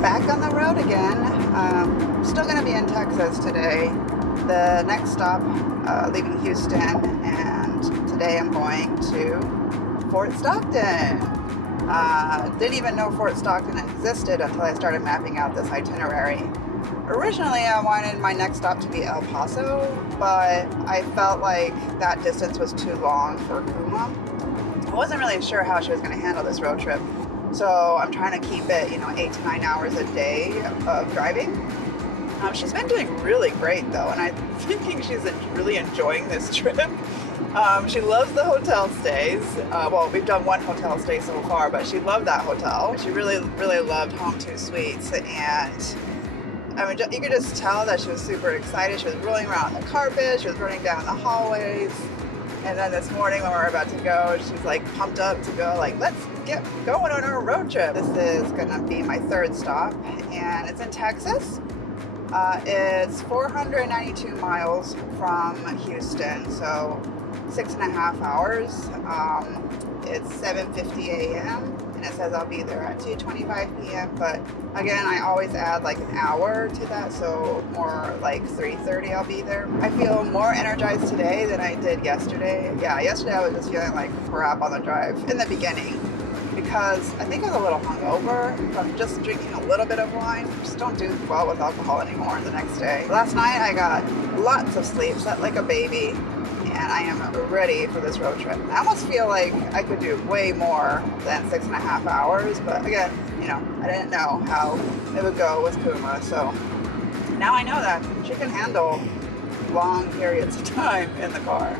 back on the road again. Still going to be in Texas today. The next stop, leaving Houston, and today I'm going to Fort Stockton. Didn't even know Fort Stockton existed until I started mapping out this itinerary. Originally, I wanted my next stop to be El Paso, but I felt like that distance was too long for Kuma. I wasn't really sure how she was going to handle this road trip, so I'm trying to keep it, 8 to 9 hours a day of driving. She's been doing really great though, and I'm thinking she's really enjoying this trip. She loves the hotel stays. Well, we've done one hotel stay so far, but she loved that hotel. She really, really loved Home 2 Suites, and I mean, you could just tell that she was super excited. She was rolling around on the carpet. She was running down the hallways. And then this morning when we were about to go, she's like pumped up to go, like, let's get going on our road trip. This is gonna be my third stop, and it's in Texas. It's 492 miles from Houston, so 6.5 hours. It's 7:50 a.m. and it says I'll be there at 2:25 p.m. But again, I always add like an hour to that, so more like 3:30 I'll be there. I feel more energized today than I did yesterday. Yeah, yesterday I was just feeling like crap on the drive in the beginning because I think I was a little hungover from just drinking a little bit of wine. Just don't do well with alcohol anymore the next day. Last night I got lots of sleep, slept like a baby, and I am ready for this road trip. I almost feel like I could do way more than 6.5 hours, but again, I didn't know how it would go with Kuma, so now I know that she can handle long periods of time in the car.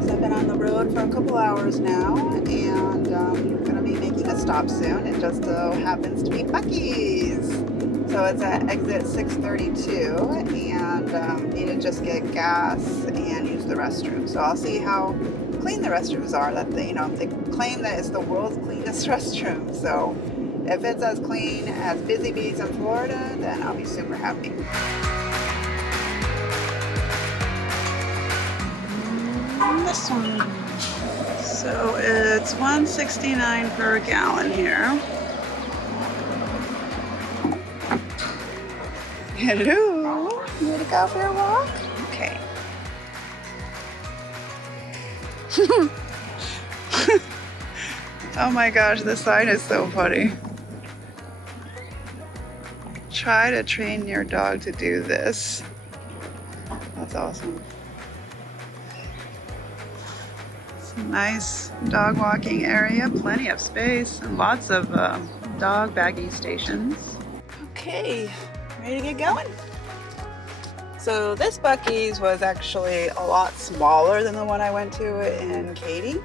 So I've been on the road for a couple hours now, and I'm going to be making a stop soon. It just so happens to be Buc-ee's. So it's at exit 632, and need to just get gas and use the restroom. So I'll see how clean the restrooms are. That they claim that it's the world's cleanest restroom. So if it's as clean as Busy Bees in Florida, then I'll be super happy. This one. So it's $1.69 per gallon here. Hello. You ready to go for a walk? Okay. Oh my gosh, this sign is so funny. Try to train your dog to do this. That's awesome. Nice dog walking area, plenty of space, and lots of dog baggie stations. Okay, ready to get going? So this Buc-ee's was actually a lot smaller than the one I went to in Katy.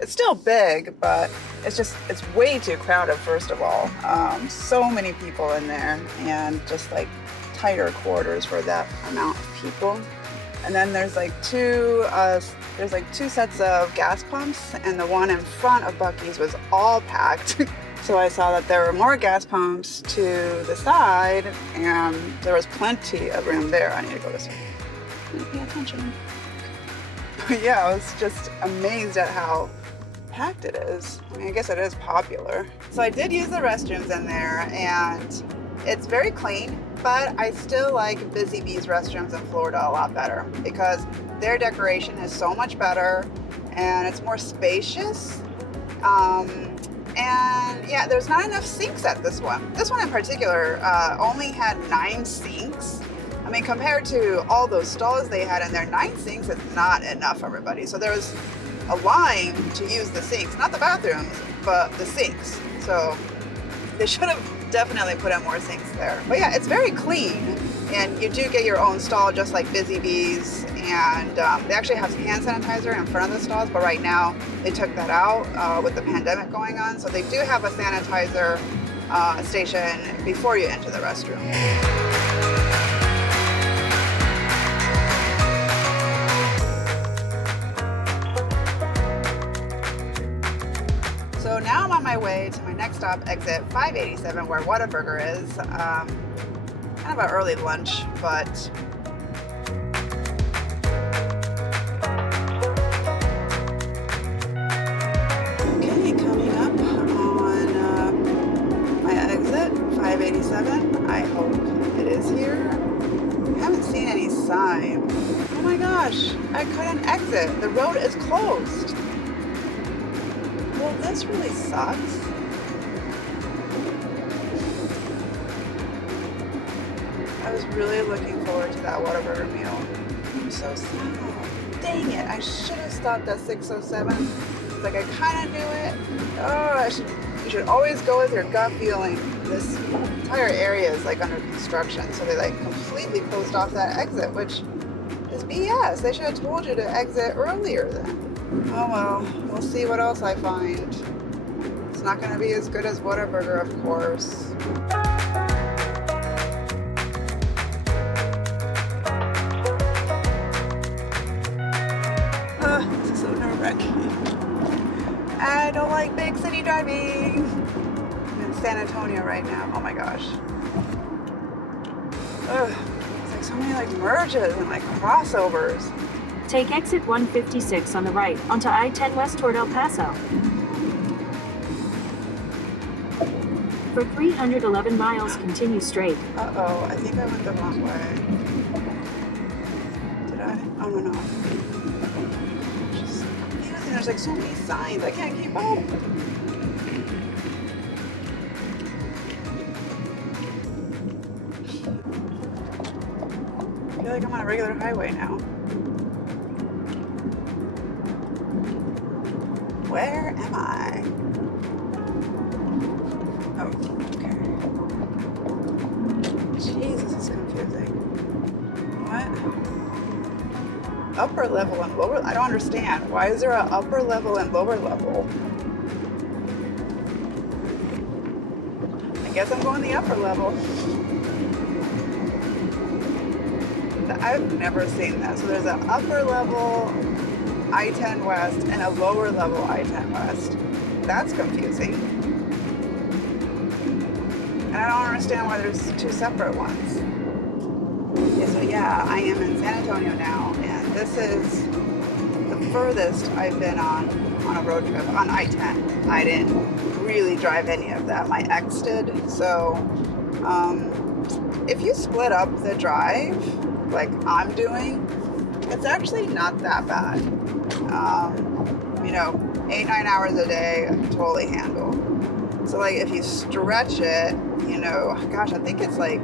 It's still big, but it's way too crowded, first of all. So many people in there, and just like tighter quarters for that amount of people. And then there's like two sets of gas pumps, and the one in front of Buc-ee's was all packed. So I saw that there were more gas pumps to the side, and there was plenty of room there. I need to go this way. Pay attention. But yeah, I was just amazed at how packed it is. I mean, I guess it is popular. So I did use the restrooms in there, and it's very clean. But I still like Busy Bees restrooms in Florida a lot better because their decoration is so much better and it's more spacious. And yeah, there's not enough sinks at this one. This one in particular only had 9 sinks. I mean, compared to all those stalls they had in there, 9 sinks is not enough for everybody. So there was a line to use the sinks, not the bathrooms, but the sinks. So they should have definitely put in more sinks there. But yeah, it's very clean, and you do get your own stall just like Busy Bees, and they actually have hand sanitizer in front of the stalls, but right now they took that out with the pandemic going on, so they do have a sanitizer station before you enter the restroom. So now I'm on my way to my next stop, exit 587, where Whataburger is. Kind of an early lunch, but really sucks. I was really looking forward to that Whataburger meal. I'm so sad. Dang it, I should have stopped at 607. It's like I kind of knew it. Oh, you should always go with your gut feeling. This entire area is like under construction, so they like completely closed off that exit, which is BS. They should have told you to exit earlier then. Oh well, we'll see what else I find. It's not going to be as good as Whataburger, of course. This is so nerve-wracking. I don't like big city driving. I'm in San Antonio right now. Oh my gosh. Ugh. It's like so many like merges and like crossovers. Take exit 156 on the right onto I-10 west toward El Paso. For 311 miles, continue straight. Uh-oh, I think I went the wrong way. Did I? Oh, no. Just confusing. There's like so many signs. I can't keep up. I feel like I'm on a regular highway now. Where am I? Oh, okay. Jesus, this is confusing. What? Upper level and lower? I don't understand. Why is there an upper level and lower level? I guess I'm going the upper level. I've never seen that. So there's an upper level I-10 West and a lower level I-10 West. That's confusing. And I don't understand why there's two separate ones. Okay, so yeah, I am in San Antonio now, and this is the furthest I've been on a road trip on I-10. I didn't really drive any of that. My ex did. So if you split up the drive, like I'm doing, it's actually not that bad. 8-9 hours a day, I can totally handle. So like if you stretch it, gosh, I think it's like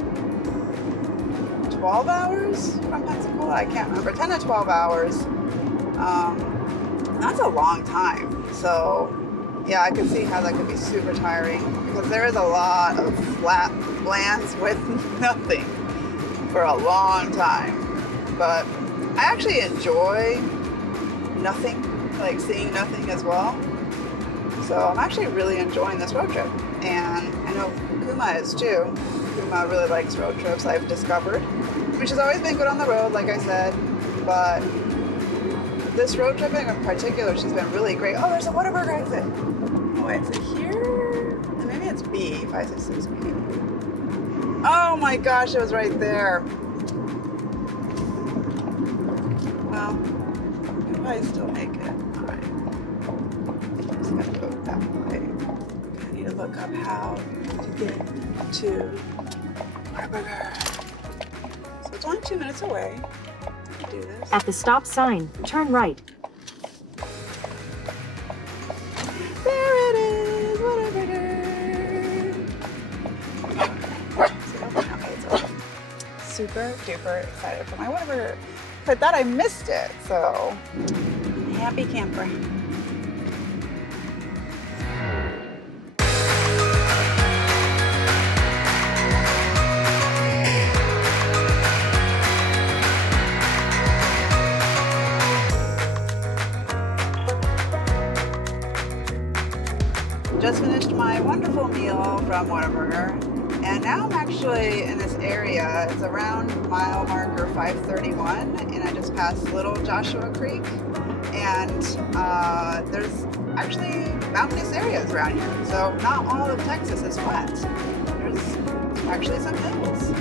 12 hours from Pensacola. I can't remember, 10 to 12 hours. That's a long time. So yeah, I can see how that could be super tiring because there is a lot of flat lands with nothing for a long time. But I actually enjoy nothing, like seeing nothing as well. So I'm actually really enjoying this road trip. And I know Kuma is too. Kuma really likes road trips, I've discovered. Which has always been good on the road, like I said. But this road trip in particular, she's been really great. Oh, there's a Whataburger exit. Oh, wait, is it here? Maybe it's B, 566B. Oh my gosh, it was right there. Well, I still make it. Alright. I'm just gonna go that way. I need to look up how to get to Whataburger. So it's only 2 minutes away. I can do this. At the stop sign, turn right. There it is, Whataburger. Okay, so super duper excited for my Whataburger. I thought I missed it, so happy camper. Just finished my wonderful meal from Whataburger, and now I'm actually in this area. It's around mile marker 531, and I just passed Little Joshua Creek, and there's actually mountainous areas around here, so not all of Texas is flat. There's actually some hills.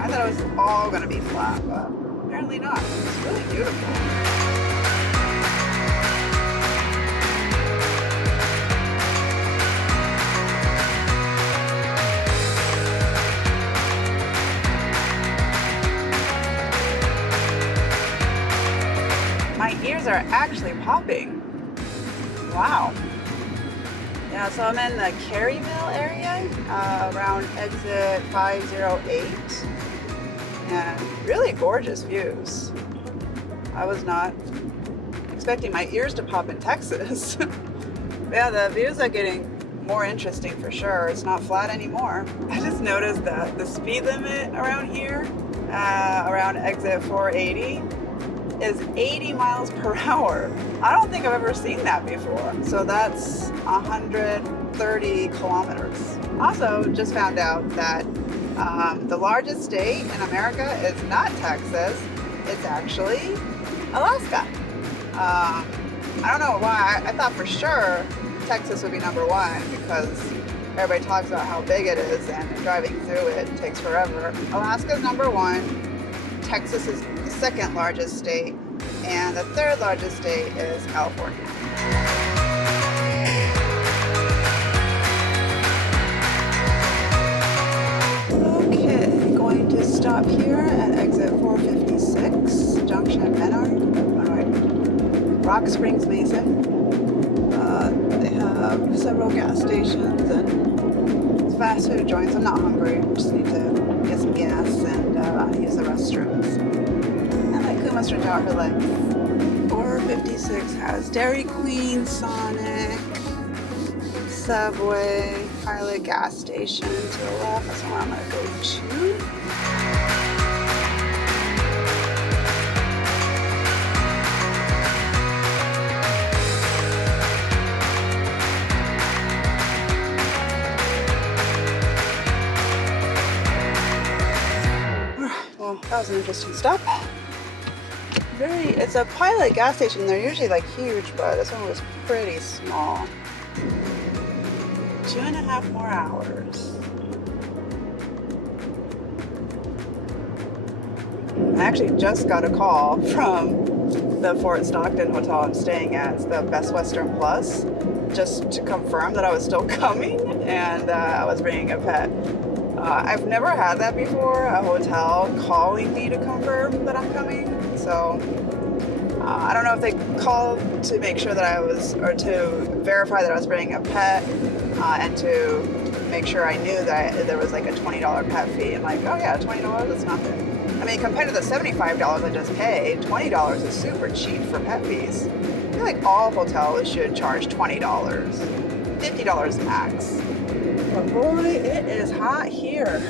I thought it was all going to be flat, but apparently not. It's really beautiful. My ears are actually popping. Wow. Yeah, so I'm in the Kerrville area, around exit 508, and really gorgeous views. I was not expecting my ears to pop in Texas. Yeah, the views are getting more interesting for sure. It's not flat anymore. I just noticed that the speed limit around here, around exit 480, is 80 miles per hour. I don't think I've ever seen that before. So that's 130 kilometers. Also, just found out that the largest state in America is not Texas, it's actually Alaska. I don't know why. I thought for sure Texas would be number one because everybody talks about how big it is and driving through it takes forever. Alaska's number one. Texas is the second largest state, and the third largest state is California. Okay, going to stop here at exit 456, Junction Menard. Rock Springs Mason. They have several gas stations and fast food joints. I'm not hungry, just need to get some gas and use the restrooms. And let Kuma stretch out her legs. 456 has Dairy Queen, Sonic, Subway, Pilot gas station to the left. That's where I'm gonna go to. Well, that was an interesting stop. It's a Pilot gas station. They're usually like huge, but this one was pretty small. 2.5 more hours. I actually just got a call from the Fort Stockton hotel I'm staying at. It's the Best Western Plus, just to confirm that I was still coming and I was bringing a pet. I've never had that before, a hotel calling me to confirm that I'm coming. So I don't know if they called to make sure that I was, or to verify that I was bringing a pet, and to make sure I knew that there was like a $20 pet fee. I'm like, oh yeah, $20, that's nothing. I mean, compared to the $75 I just paid, $20 is super cheap for pet fees. I feel like all hotels should charge $20, $50 max. But boy, it is hot here.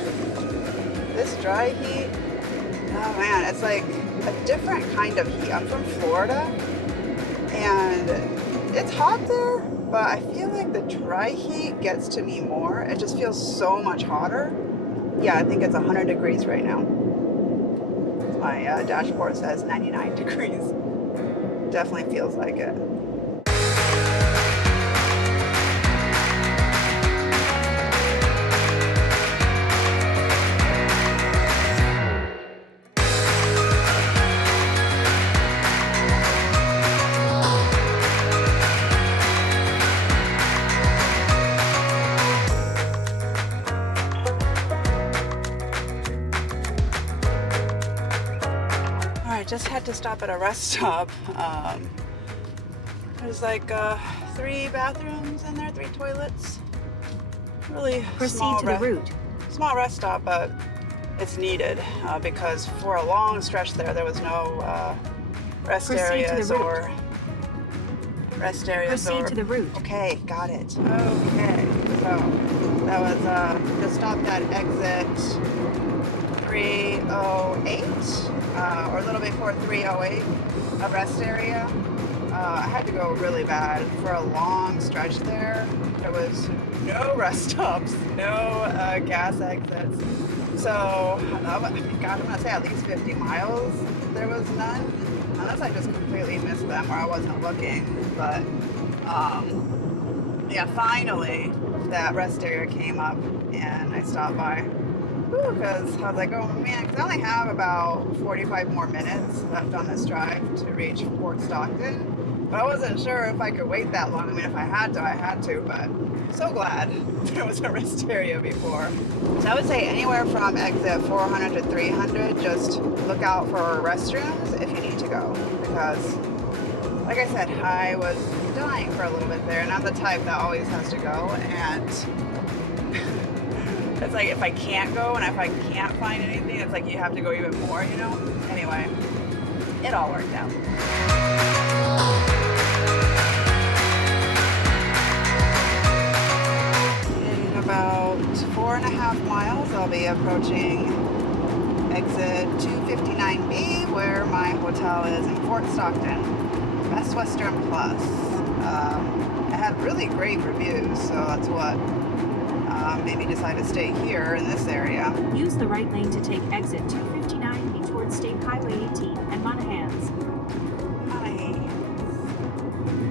This dry heat, oh man, it's like a different kind of heat. I'm from Florida, and it's hot there, but I feel like the dry heat gets to me more. It just feels so much hotter. Yeah, I think it's 100 degrees right now. My dashboard says 99 degrees. Definitely feels like it. Just had to stop at a rest stop. There's like 3 bathrooms in there, 3 toilets. Really Proceed to the route. Small rest stop, but it's needed because for a long stretch there was no rest areas or rest areas. Proceed to the route. Okay, got it. Okay, so that was just stopped at exit 308. Or a little before 308, a rest area. I had to go really bad for a long stretch there. There was no rest stops, no gas exits. So, God, I'm gonna say at least 50 miles there was none, unless I just completely missed them or I wasn't looking. But yeah, finally that rest area came up and I stopped by. Because I was like, oh man, because I only have about 45 more minutes left on this drive to reach Fort Stockton. But I wasn't sure if I could wait that long. I mean, if I had to, I had to, but I'm so glad there was a rest area before. So I would say anywhere from exit 400 to 300, just look out for restrooms if you need to go. Because like I said, I was dying for a little bit there, and I'm the type that always has to go, and it's like if I can't go and if I can't find anything, it's like you have to go even more, you know? Anyway, it all worked out. In about 4.5 miles, I'll be approaching exit 259B, where my hotel is in Fort Stockton. Best Western Plus. It had really great reviews, so that's what made me decide to stay here in this area. Use the right lane to take exit 259B towards State Highway 18 and Monahans.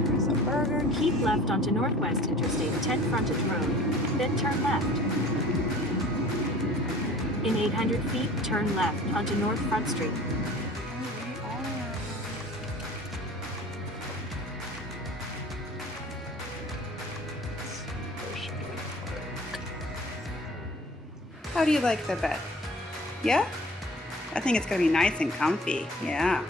There's a Burger King. Keep left onto Northwest Interstate 10 frontage road, then turn left. In 800 feet, turn left onto North Front Street. How do you like the bed? Yeah? I think it's gonna be nice and comfy. Yeah.